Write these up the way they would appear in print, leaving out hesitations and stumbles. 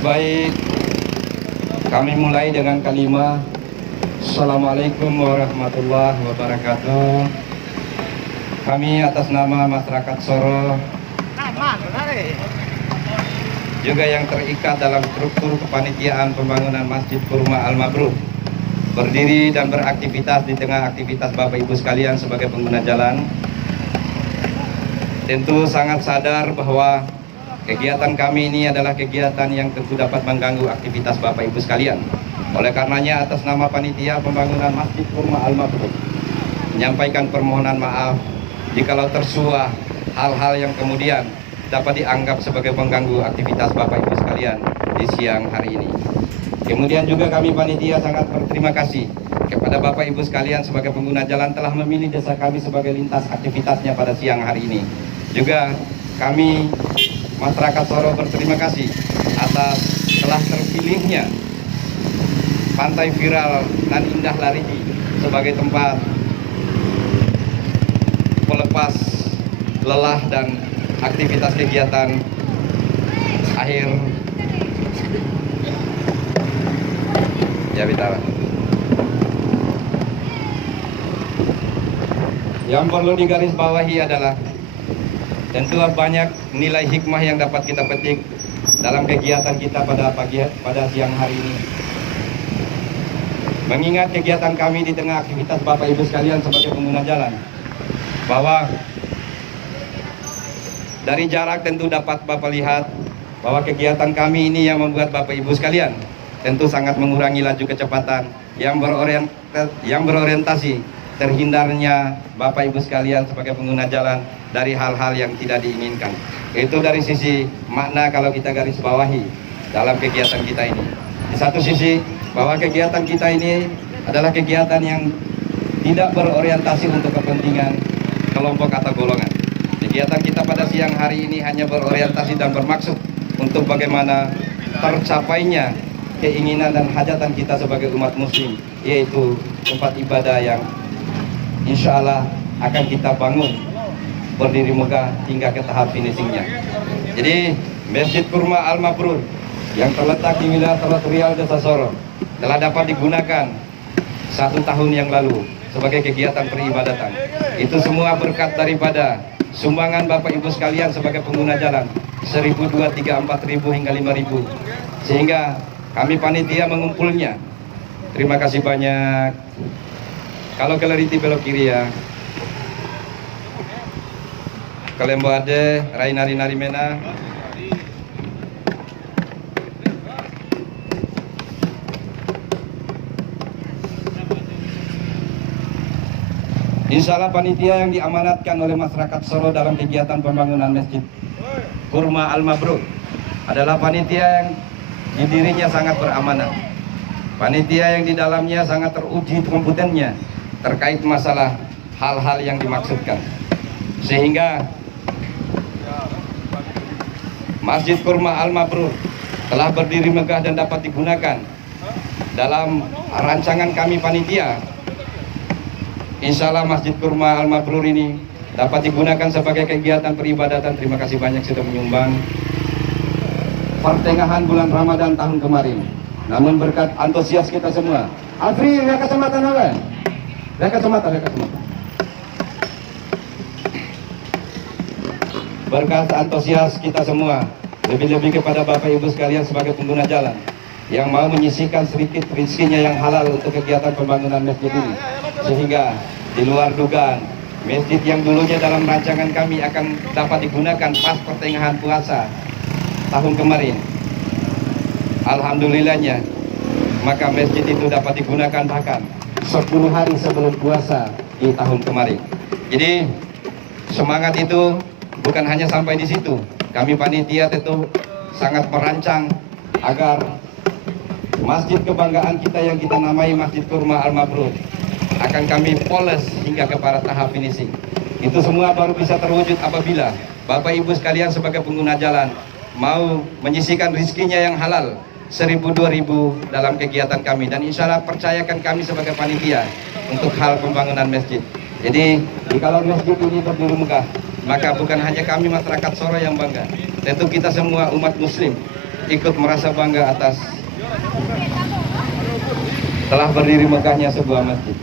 Baik, kami mulai dengan kalimat Assalamualaikum warahmatullahi wabarakatuh. Kami atas nama masyarakat Soro, juga yang terikat dalam struktur kepanitiaan pembangunan Masjid Kurma Al Mabrur, berdiri dan beraktivitas di tengah aktivitas Bapak Ibu sekalian sebagai pengguna jalan, tentu sangat sadar bahwa kegiatan kami ini adalah kegiatan yang tentu dapat mengganggu aktivitas Bapak Ibu sekalian. Oleh karenanya atas nama panitia pembangunan Masjid Kurma Al Mabrur menyampaikan permohonan maaf jikalau tersuah hal-hal yang kemudian dapat dianggap sebagai pengganggu aktivitas Bapak Ibu sekalian di siang hari ini. Kemudian juga kami panitia sangat berterima kasih kepada Bapak Ibu sekalian sebagai pengguna jalan telah memilih desa kami sebagai lintas aktivitasnya pada siang hari ini. Juga kami masyarakat Soro berterima kasih atas telah terpilihnya Pantai Viral dan Indah Lariji sebagai tempat pelepas lelah dan aktivitas kegiatan akhir ya Bitara. Yang perlu digarisbawahi adalah tentu banyak nilai hikmah yang dapat kita petik dalam kegiatan kita pada siang hari ini. Mengingat kegiatan kami di tengah aktivitas Bapak Ibu sekalian sebagai pengguna jalan, bahwa dari jarak tentu dapat Bapak lihat bahwa kegiatan kami ini yang membuat Bapak Ibu sekalian tentu sangat mengurangi laju kecepatan yang berorientasi terhindarnya Bapak Ibu sekalian sebagai pengguna jalan dari hal-hal yang tidak diinginkan. Itu dari sisi makna kalau kita garis bawahi dalam kegiatan kita ini. Di satu sisi bahwa kegiatan kita ini adalah kegiatan yang tidak berorientasi untuk kepentingan kelompok atau golongan. Kegiatan kita pada siang hari ini hanya berorientasi dan bermaksud untuk bagaimana tercapainya keinginan dan hajatan kita sebagai umat muslim, yaitu tempat ibadah yang insya Allah akan kita bangun berdiri megah hingga ke tahap finishingnya. Jadi Masjid Kurma Al Mabrur yang terletak di wilayah teritorial Desa Soro telah dapat digunakan 1 tahun yang lalu sebagai kegiatan peribadatan. Itu semua berkat daripada sumbangan Bapak Ibu sekalian sebagai pengguna jalan 1.000, 2.000, 3.000, 4.000 hingga 5.000, sehingga kami panitia mengumpulnya. Terima kasih banyak. Kalau keleriti belok kiri ya. Kalembo ade, rai nari mena. Insya Allah panitia yang diamanatkan oleh masyarakat Soro dalam kegiatan pembangunan Masjid Kurma Al Mabrur adalah panitia yang di dirinya sangat beramanah. Panitia yang di dalamnya sangat teruji kompetennya terkait masalah hal-hal yang dimaksudkan. Sehingga Masjid Kurma Al Mabrur telah berdiri megah dan dapat digunakan dalam rancangan kami panitia. Insya Allah Masjid Kurma Al Mabrur ini dapat digunakan sebagai kegiatan peribadatan. Terima kasih banyak sudah menyumbang pertengahan bulan Ramadan tahun kemarin. Namun berkat antusias kita semua. Afri, lihat kacamata apa? Lihat kacamata. Berkat antusias kita semua, lebih-lebih kepada Bapak Ibu sekalian sebagai pengguna jalan yang mau menyisihkan sedikit rezekinya yang halal untuk kegiatan pembangunan masjid ini, sehingga di luar dugaan masjid yang dulunya dalam rancangan kami akan dapat digunakan pas pertengahan puasa tahun kemarin, alhamdulillahnya maka masjid itu dapat digunakan bahkan 10 hari sebelum puasa di tahun kemarin. Jadi semangat itu bukan hanya sampai di situ. Kami panitia tentu sangat merancang agar masjid kebanggaan kita yang kita namai Masjid Kurma Al Mabrur akan kami poles hingga kepada tahap finishing. Itu semua baru bisa terwujud apabila Bapak Ibu sekalian sebagai pengguna jalan mau menyisihkan rizkinya yang halal 1.000-2.000 dalam kegiatan kami, dan insya Allah percayakan kami sebagai panitia untuk hal pembangunan masjid. Jadi kalau masjid ini berdiri megah, maka bukan hanya kami masyarakat Soro yang bangga, tentu kita semua umat muslim ikut merasa bangga atas telah berdiri megahnya sebuah masjid.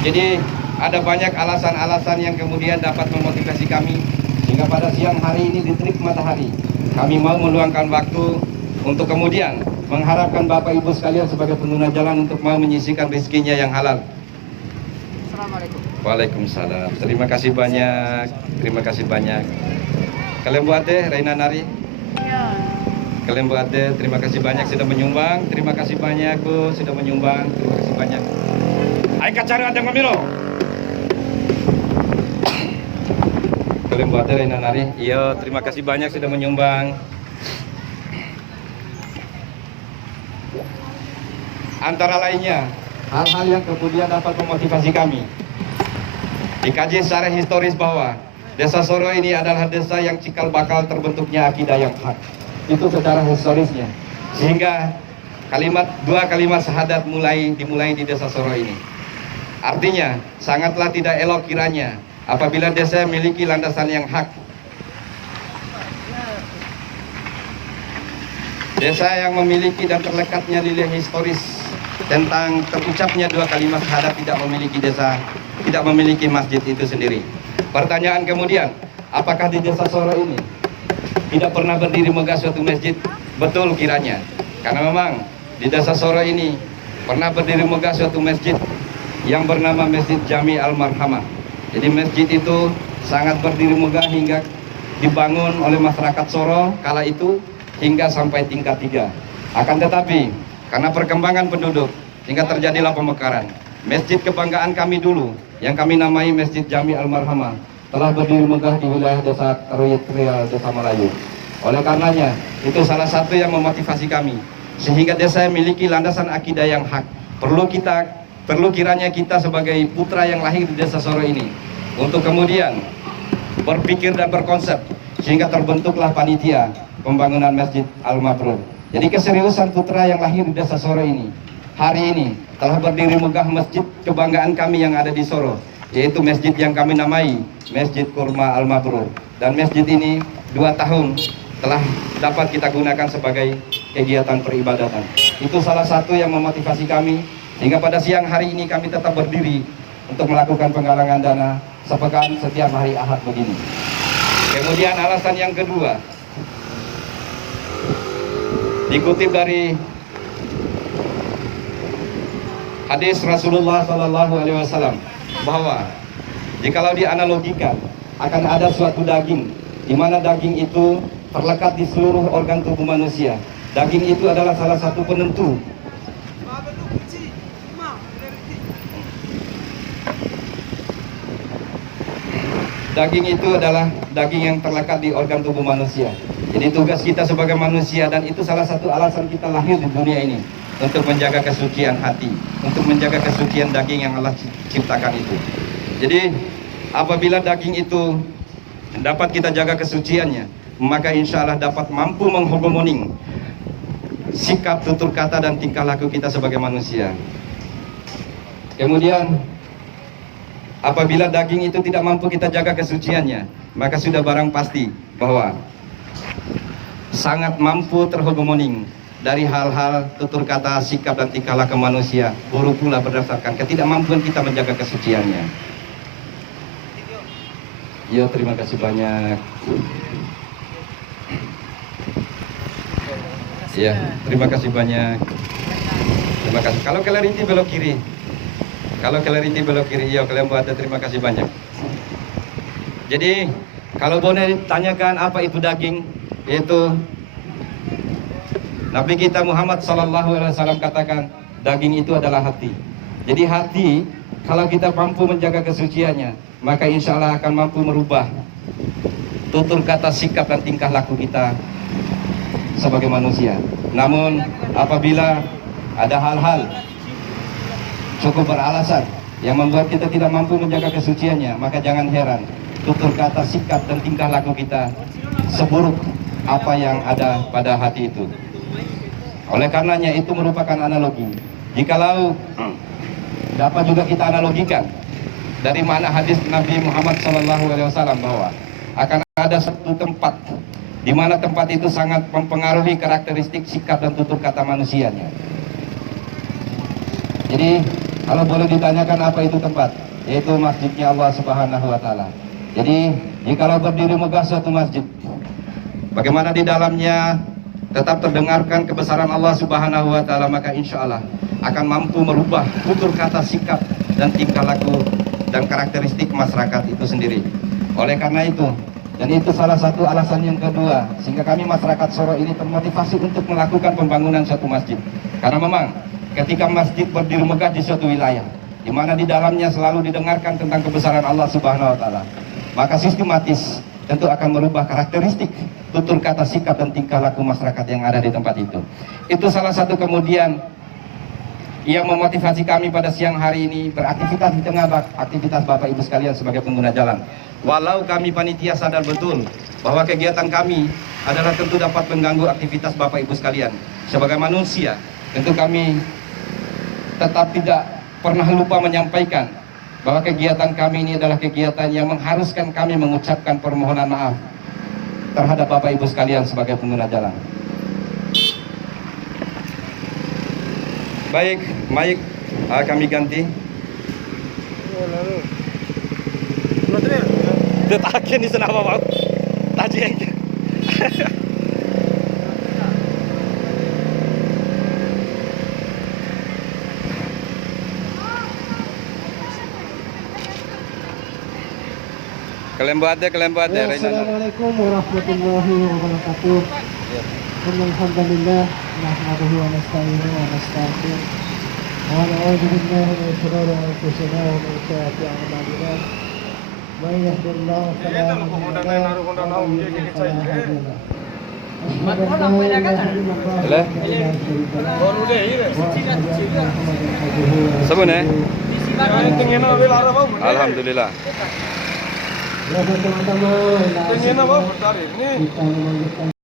Jadi ada banyak alasan-alasan yang kemudian dapat memotivasi kami sehingga pada siang hari ini di terik matahari kami mau meluangkan waktu untuk kemudian mengharapkan Bapak Ibu sekalian sebagai pengguna jalan untuk mau menyisihkan rezekinya yang halal. Assalamualaikum. Waalaikumsalam. Terima kasih banyak. Terima kasih banyak. Kalian buat deh, Reina Nari. Iya. Kalian buat deh. Terima kasih banyak sudah menyumbang. Terima kasih banyak Bu sudah menyumbang. Terima kasih banyak. Ayo kacari ada ngamiro. Kalian buat deh, Reina Nari. Iya, terima kasih banyak sudah menyumbang. Antara lainnya, hal-hal yang kemudian dapat memotivasi kami. Dikaji secara historis bahwa Desa Soro ini adalah desa yang cikal bakal terbentuknya akidah yang hak. Itu secara historisnya. Sehingga dua kalimat syahadat dimulai di Desa Soro ini. Artinya, sangatlah tidak elok kiranya apabila desa memiliki landasan yang hak. Desa yang memiliki dan terlekatnya nilai historis tentang terucapnya dua kalimat syahadat tidak memiliki masjid itu sendiri. Pertanyaan kemudian, apakah di Desa Soro ini tidak pernah berdiri megah suatu masjid? Betul kiranya, karena memang di Desa Soro ini pernah berdiri megah suatu masjid yang bernama Masjid Jami Al-Marhamah. Jadi masjid itu sangat berdiri megah hingga dibangun oleh masyarakat Soro kala itu hingga sampai tingkat 3. Akan tetapi karena perkembangan penduduk hingga terjadilah pemekaran. Masjid kebanggaan kami dulu yang kami namai Masjid Jami Al-Marhamah telah berdiri megah di wilayah Desa Rial, Desa Melayu. Oleh karenanya, itu salah satu yang memotivasi kami sehingga desa memiliki landasan akidah yang hak. Perlu kiranya kita sebagai putra yang lahir di Desa Soro ini untuk kemudian berpikir dan berkonsep sehingga terbentuklah panitia pembangunan Masjid Al-Mabrur. Jadi keseriusan putra yang lahir di Desa Soro ini hari ini telah berdiri megah masjid kebanggaan kami yang ada di Soro, yaitu masjid yang kami namai Masjid Kurma Al-Mabrur. Dan masjid ini 2 tahun telah dapat kita gunakan sebagai kegiatan peribadatan. Itu salah satu yang memotivasi kami hingga pada siang hari ini kami tetap berdiri untuk melakukan penggalangan dana sepekan setiap hari Ahad begini. Kemudian alasan yang kedua, dikutip dari hadis Rasulullah SAW bahwa jikalau dianalogikan akan ada suatu daging di mana daging itu terlekat di seluruh organ tubuh manusia. Daging itu adalah salah satu penentu daging itu adalah daging yang terlekat di organ tubuh manusia. Jadi tugas kita sebagai manusia, dan itu salah satu alasan kita lahir di dunia ini, untuk menjaga kesucian hati, untuk menjaga kesucian daging yang Allah ciptakan itu. Jadi apabila daging itu dapat kita jaga kesuciannya, maka insya Allah dapat mampu menghegemoni sikap, tutur kata, dan tingkah laku kita sebagai manusia. Kemudian apabila daging itu tidak mampu kita jaga kesuciannya, maka sudah barang pasti bahwa sangat mampu terhegemoni dari hal-hal tutur kata, sikap, dan tingkah laku manusia, buruk pula berdasarkan ketidakmampuan kita menjaga kesuciannya. Ya, terima kasih banyak. Ya, terima kasih banyak. Terima kasih. Kalau clarity belok kiri. Kalau clarity belok kiri, ya kalian buat, terima kasih banyak. Jadi, kalau boleh ditanyakan apa itu daging, yaitu Nabi kita Muhammad SAW katakan, daging itu adalah hati. Jadi hati, kalau kita mampu menjaga kesuciannya, maka insya Allah akan mampu merubah tutur kata, sikap, dan tingkah laku kita sebagai manusia. Namun apabila ada hal-hal cukup beralasan yang membuat kita tidak mampu menjaga kesuciannya, maka jangan heran tutur kata, sikap, dan tingkah laku kita seburuk apa yang ada pada hati itu. Oleh karenanya itu merupakan analogi. Jikalau dapat juga kita analogikan dari mana hadis Nabi Muhammad SAW bahwa akan ada satu tempat di mana tempat itu sangat mempengaruhi karakteristik sikap dan tutur kata manusianya. Jadi kalau boleh ditanyakan apa itu tempat, yaitu masjidnya Allah Subhanahu wa Ta'ala. Jadi jikalau berdiri megah suatu masjid, bagaimana di dalamnya tetap terdengarkan kebesaran Allah Subhanahu wa Ta'ala, maka insya Allah akan mampu merubah tutur kata, sikap, dan tingkah laku dan karakteristik masyarakat itu sendiri. Oleh karena itu, dan itu salah satu alasan yang kedua, sehingga kami masyarakat Soro ini termotivasi untuk melakukan pembangunan suatu masjid. Karena memang ketika masjid berdiri megah di suatu wilayah, di mana di dalamnya selalu didengarkan tentang kebesaran Allah Subhanahu wa Ta'ala, maka sistematis tentu akan merubah karakteristik, tutur kata, sikap, dan tingkah laku masyarakat yang ada di tempat itu. Itu salah satu kemudian yang memotivasi kami pada siang hari ini beraktivitas di tengah aktivitas Bapak Ibu sekalian sebagai pengguna jalan. Walau kami panitia sadar betul bahwa kegiatan kami adalah tentu dapat mengganggu aktivitas Bapak Ibu sekalian. Sebagai manusia, tentu kami tetap tidak pernah lupa menyampaikan bahwa kegiatan kami ini adalah kegiatan yang mengharuskan kami mengucapkan permohonan maaf terhadap Bapak Ibu sekalian sebagai pengguna jalan. Baik, mic kami ganti. Detakin di sana apa, Pak? Tadi aja. Kelembuatnya. Assalamualaikum warahmatullahi wabarakatuh. Alhamdulillah, nahmaduhu wa nasta'inuhu wa nastaghfiruh. Wa na'udzu billahi min shururi anfusina wa min sayyiati a'malina. Man yahdihillahu fala mudilla lahu wa man yudlil fala hadiya lahu. Asyhadu an la ilaha illallah wa la syarika lahu wa asyhadu anna Muhammadan abduhu wa rasuluh. Alhamdulillah. Ya teman-teman, kita melanjutkan